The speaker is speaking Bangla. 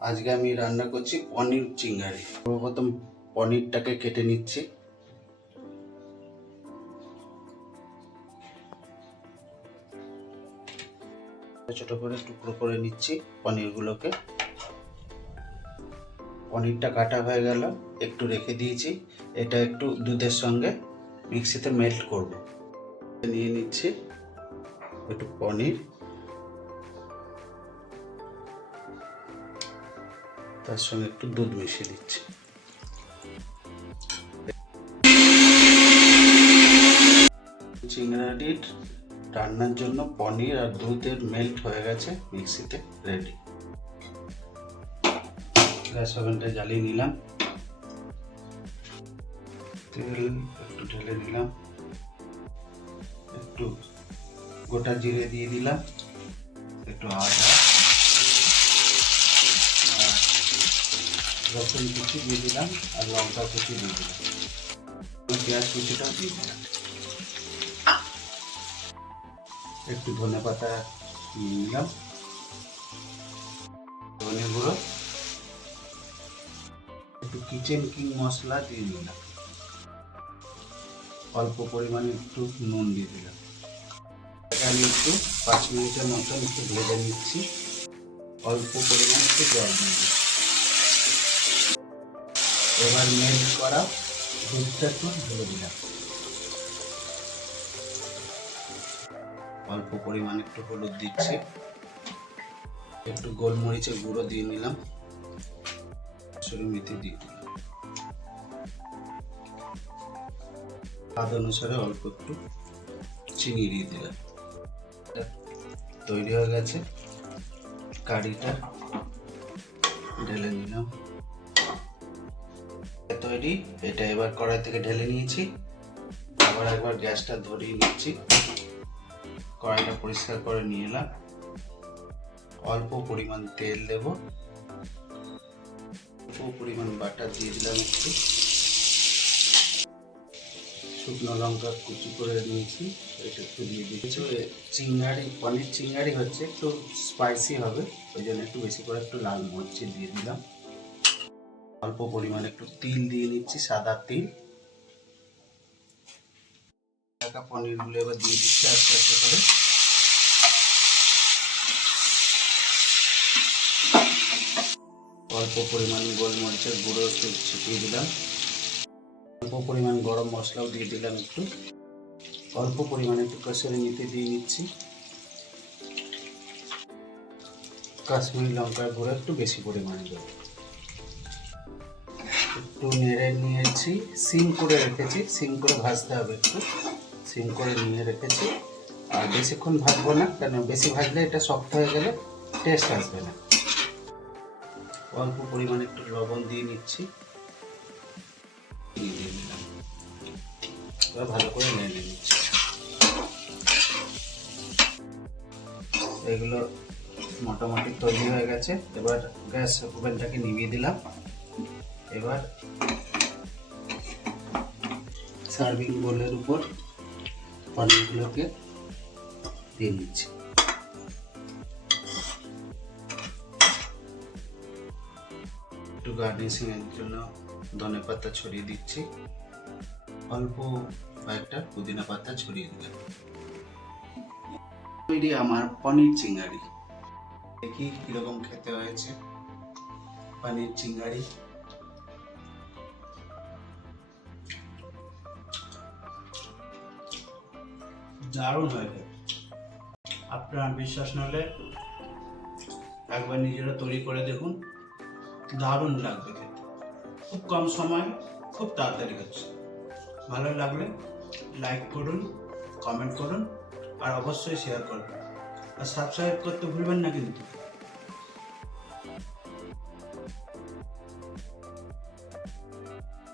আজকে আমি রান্না করছি পনির চিংড়ি। সর্বপ্রথম পনিরটাকে কেটে নিচ্ছি। ছোট করে টুকরো করে নিচ্ছি পনিরগুলোকে। পনিরটা কাটা হয়ে গেল, একটু রেখে দিয়েছি। এটা একটু দুধের সঙ্গে মিক্সিতে মেল্ট করব। নিয়ে নিচ্ছি একটু পনির, তার সঙ্গে একটু দুধ মিশিয়ে দিচ্ছি। চিংড়ির রান্নার জন্য পনির আর দুধের মেল্ট হয়ে গেছে, মিক্সিতে রেডি। গ্যাস ওভেনটা জ্বালিয়ে নিলাম, তেল একটু ঢেলে নিলাম, একটু গোটা জিরে দিয়ে দিলাম, একটু আদা আর রসুন কুচি দিয়ে দিলাম, আর লঙ্কা কুচি দিয়ে দিলাম, পেঁয়াজ কুচিটাও দিয়ে দিলাম, একটু ধনে পাতা দিয়ে নিলাম, ধনে গুঁড়ো, একটু কিচেন কিং মশলা দিয়ে দিলাম, অল্প পরিমাণে একটু নুন দিয়ে দিলাম। আমি একটু 5 মিনিটের মতন একটু ভেজে নিচ্ছি। অল্প পরিমাণে একটু জল দিয়ে দিচ্ছি। এবার মেল্ট করা দুধটা একটু ঢেলে দিলাম, অল্প পরিমাণে একটু হলুদ দিচ্ছি, একটু গোলমরিচের গুঁড়ো দিয়ে নিলাম, কসুরি মেথি দিয়ে দিলাম, স্বাদ অনুসারে অল্প একটু চিনি দিয়ে দিলাম। তৈরি হয়ে গেছে কারিটা, ঢেলে নিলাম। তৈরি, এটা এবার কড়াই থেকে ঢেলে নিয়েছি। আবার একবার গ্যাসটা ধরিয়ে নিচ্ছি, কড়াইটা পরিষ্কার করে নিয়ে এলাম। অল্প পরিমাণ তেল দেব, অল্প পরিমাণ বাটার দিয়ে দিলাম, একটু শুকনো লঙ্কা কুচি করে নিয়েছি, এটা একটু দিয়ে দিচ্ছি। চিংড়ি, পনির চিংড়ি হচ্ছে একটু স্পাইসি হবে, ওই জন্য একটু বেশি করে একটু লাল মরিচ দিয়ে দিলাম। অল্প পরিমাণে একটু তিল দিয়ে নিচ্ছি, সাদা তিল। পনিরগুলো এবার দিয়ে দিচ্ছি আস্তে আস্তে করে। অল্প পরিমাণ গোলমরিচের গুঁড়ো একটু ছিটিয়ে দিলাম, অল্প পরিমাণ গরম মশলাও দিয়ে দিলাম, একটু অল্প পরিমাণে একটু কসুরি মেথি দিয়ে নিচ্ছি, কাশ্মীরি লঙ্কার গুঁড়ো একটু বেশি পরিমাণে দেবো। একটু নেড়ে নিয়েছি, সিম করে রেখেছি, সিম করে ভাজতে হবে, একটু সিম করে নিয়ে রেখেছি। আর বেশিক্ষণ ভাজবো না, কেন বেশি ভাজলে এটা শক্ত হয়ে গেলে টেস্ট আসবে না। অল্প পরিমাণে একটু লবণ দিয়ে নিচ্ছি, দিয়ে দিলাম। এবার ভালো করে নেড়ে নিচ্ছি। এগুলো মোটামুটি তৈরি হয়ে গেছে। এবার গ্যাস ওভেনটাকে নিভিয়ে দিলাম। এবার সার্ভিং বোলের উপর পনিরগুলোকে দিয়ে নিচ্ছি। একটু গার্নিশিং এর জন্য ধনে পাতা ছড়িয়ে দিচ্ছি, অল্প কয়েকটা পুদিনা পাতা ছড়িয়ে দিলাম। তৈরি আমার পনির চিংড়ি। দেখি কিরকম খেতে হয়েছে পনির চিংড়ি। দারুণ হয়েছে। আপনার বিশ্বাস না হলে একবার নিজেরা তৈরি করে দেখুন, দারুণ লাগবে খেতে। খুব কম সময়, খুব তাড়াতাড়ি হচ্ছে। ভালো লাগলে লাইক করুন, কমেন্ট করুন, আর অবশ্যই শেয়ার করুন, আর সাবস্ক্রাইব করতে ভুলবেন না কিন্তু।